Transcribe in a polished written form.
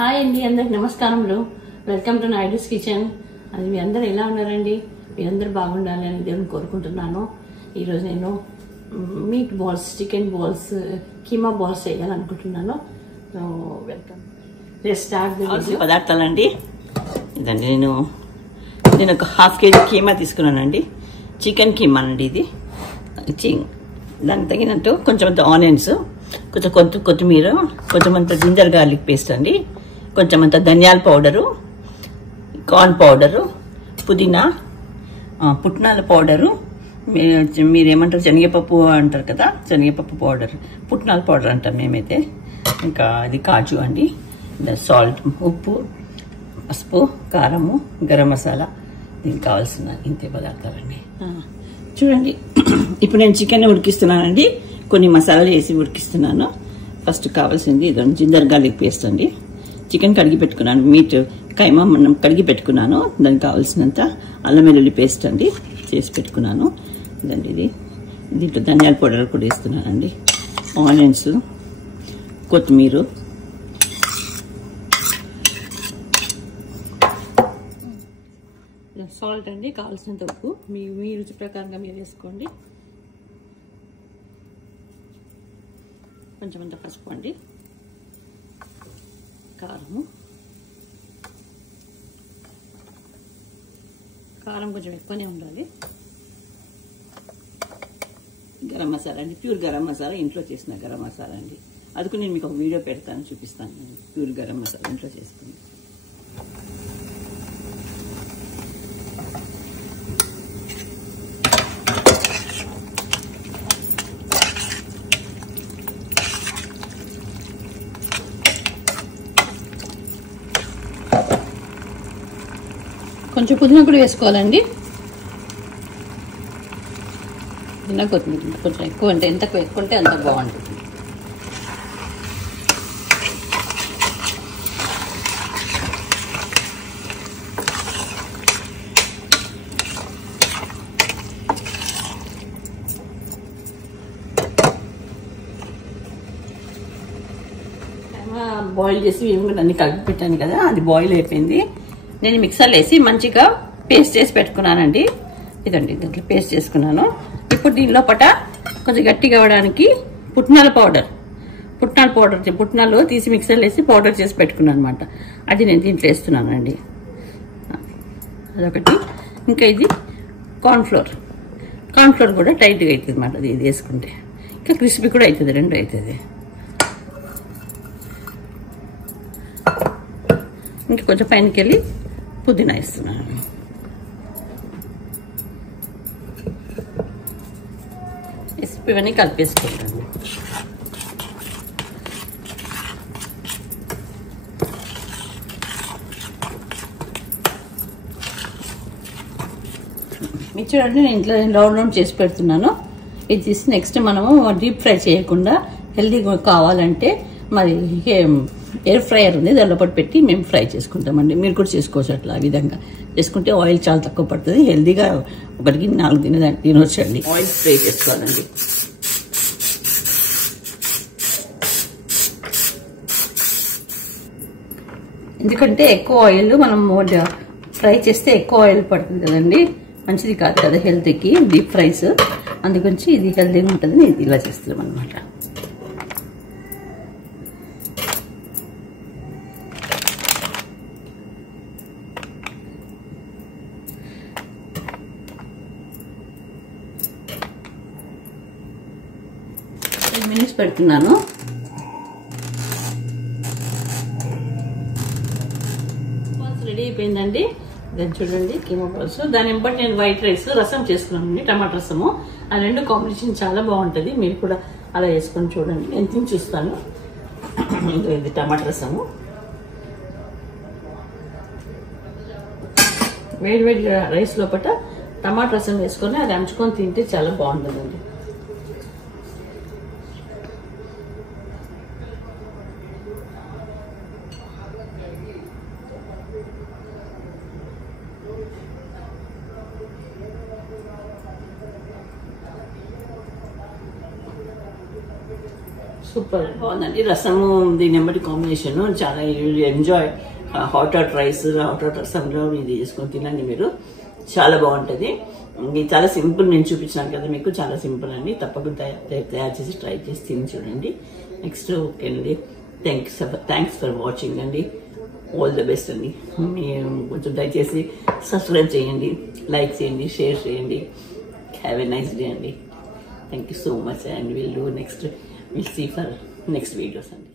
Hi అండి, అందరికి నమస్కారములు. Welcome to Naidu's kitchen. అది మీ అందరు ఎలా ఉన్నారండి? మీ అందరు బాగుండాలి అని దేవుని కోరుకుంటున్నాను. ఈరోజు నేను meat balls, chicken balls, keema balls చేయాలనుకుంటున్నాను. So welcome. స్టార్ట్ పదార్థాలండి. ఇదండి నేను ఒక ½ కేజీ కీమా తీసుకున్నానండి. చికెన్ కీమా అండి ఇది. దానికి తగినట్టు కొంచెం ఆనియన్స్, కొంచెం కొత్తిమీర, కొంచెం అంత జింజర్ గార్లిక్ పేస్ట్ అండి, కొంచెం అంత ధనియాల పౌడరు, కార్న్ పౌడరు, పుదీనా, పుట్నాల పౌడరు, మీరేమంటారు శనగపప్పు అంటారు కదా, శనగపప్పు పౌడర్, పుట్నాల పౌడర్ అంటాం మేమైతే. ఇంకా ఇది కాజు అండి, సాల్ట్, ఉప్పు, పసుపు, కారము, గరం మసాలా. దీనికి కావాల్సిన ఇంతే పదార్థాలండి. చూడండి, ఇప్పుడు నేను చికెన్ ఉడికిస్తున్నానండి. కొన్ని మసాలాలు వేసి ఉడికిస్తున్నాను. ఫస్ట్ కావాల్సింది ఇదండి జింజర్ గార్లిక్ పేస్ట్ అండి. చికెన్ కడిగి పెట్టుకున్నాను, మీట్ కైమా మనం కడిగి పెట్టుకున్నాను. దానికి కావాల్సినంత అల్లం వెల్లుల్లి పేస్ట్ అండి చేసి పెట్టుకున్నాను. ఇదండి దీంట్లో ధనియాల పౌడర్ కూడా వేస్తున్నానండి. ఆనియన్స్, కొత్తిమీర, సాల్ట్ అండి, కావాల్సినంత ఉప్పు మీ రుచి ప్రకారంగా మీరు వేసుకోండి. కొంచెం అంత పసుపు అండి, కారం కొంచెం ఎక్కువనే ఉండాలి. గరం మసాలా అండి, ప్యూర్ గరం మసాలా, ఇంట్లో చేసిన గరం మసాలా అండి. అది కూడా నేను మీకు ఒక వీడియో పెడతాను, చూపిస్తాను. ప్యూర్ గరం మసాలా ఇంట్లో చేసుకుని. కొంచెం పుదీనా కూడా వేసుకోవాలండి. పుదీనా కొత్తిమీర కొంచెం ఎక్కువ అంటే ఎంత ఎక్కువ ఉంటే అంత బాగుంటుంది. బాయిల్ చేసి అన్ని కలిపి పెట్టాను కదా, అది బాయిల్ అయిపోయింది. నేను మిక్సర్లో వేసి మంచిగా పేస్ట్ చేసి పెట్టుకున్నానండి. ఇదండి దీంట్లో పేస్ట్ చేసుకున్నాను. ఇప్పుడు దీని లోపల కొంచెం గట్టిగా అవ్వడానికి పుట్నాల పౌడర్ పుట్నాలు తీసి మిక్సర్లో వేసి పౌడర్ చేసి పెట్టుకున్నాను అనమాట. అది నేను దీంట్లో వేస్తున్నానండి. అదొకటి. ఇంకా ఇది కార్న్ఫ్లోర్ కూడా టైట్గా అవుతుంది అన్నమాట. ఇది వేసుకుంటే ఇంకా క్రిస్పీ కూడా అవుతుంది, రెండు అవుతుంది. ఇంకా కొంచెం పైనకి వెళ్ళి పుదీనా వేస్తున్నాను. ఇవన్నీ కలిపేసుకుంటాను. చూడండి, నేను ఇంట్లో రౌండ్ చేసి పెడుతున్నాను. ఇది తీసి నెక్స్ట్ మనము డీప్ ఫ్రై చేయకుండా హెల్దీగా కావాలంటే మరి ఎయిర్ ఫ్రైయర్ ఉంది, దానిలో పెట్టి మేము ఫ్రై చేసుకుంటామండి. మీరు కూడా చేసుకోవచ్చు. అట్లా ఆ విధంగా చేసుకుంటే ఆయిల్ చాలా తక్కువ పడుతుంది. హెల్దీగా 1-4 తినొచ్చండి. ఆయిల్ స్ప్రే చేసుకోవాలండి. ఎందుకంటే ఎక్కువ ఆయిల్ మనం ఫ్రై చేస్తే ఎక్కువ ఆయిల్ పడుతుంది కదండి, మంచిది కాదు కదా హెల్త్కి డీప్ ఫ్రైస్. అందుగురించి ఇది హెల్దీగా ఉంటుంది. నేను ఇలా చేస్తున్నాం అనమాట. మినిట్స్ పెడుతున్నాను. రెడీ అయిపోయిందండి. దాన్ని చూడండి, కీమా బాల్స్. దాని బట్టి నేను వైట్ రైస్ రసం చేసుకున్నానండి, టమాటా రసము. ఆ రెండు కాంబినేషన్ చాలా బాగుంటుంది. మీరు కూడా అలా వేసుకొని చూడండి. నేను తిని చూస్తాను. ఇది టమాటా రసము. వేడి రైస్ లోపల టమాటా రసం వేసుకొని అది అంచుకొని తింటే చాలా బాగుంటుందండి. సూపర్ బాగుందండి. రసము దీని నెంబటి కాంబినేషన్ చాలా ఎంజాయ్. హాట్ రైస్, హాట్ రసంలో ఇది చేసుకొని తినండి మీరు, చాలా బాగుంటుంది. ఇది చాలా సింపుల్, నేను చూపించాను కదా మీకు, చాలా సింపుల్ అండి. తప్పకుండా తయారు చేసి ట్రై చేసి తిని చూడండి. నెక్స్ట్ ఓకే అండి, థ్యాంక్స్ ఫర్ వాచింగ్ అండి. ఆల్ ద బెస్ట్ అండి. కొంచెం దయచేసి సబ్స్క్రైబ్ చేయండి, లైక్ చేయండి, షేర్ చేయండి. హ్యావ్ ఎ నైస్ డే అండి. Thank you so much and will see for next videos అండి.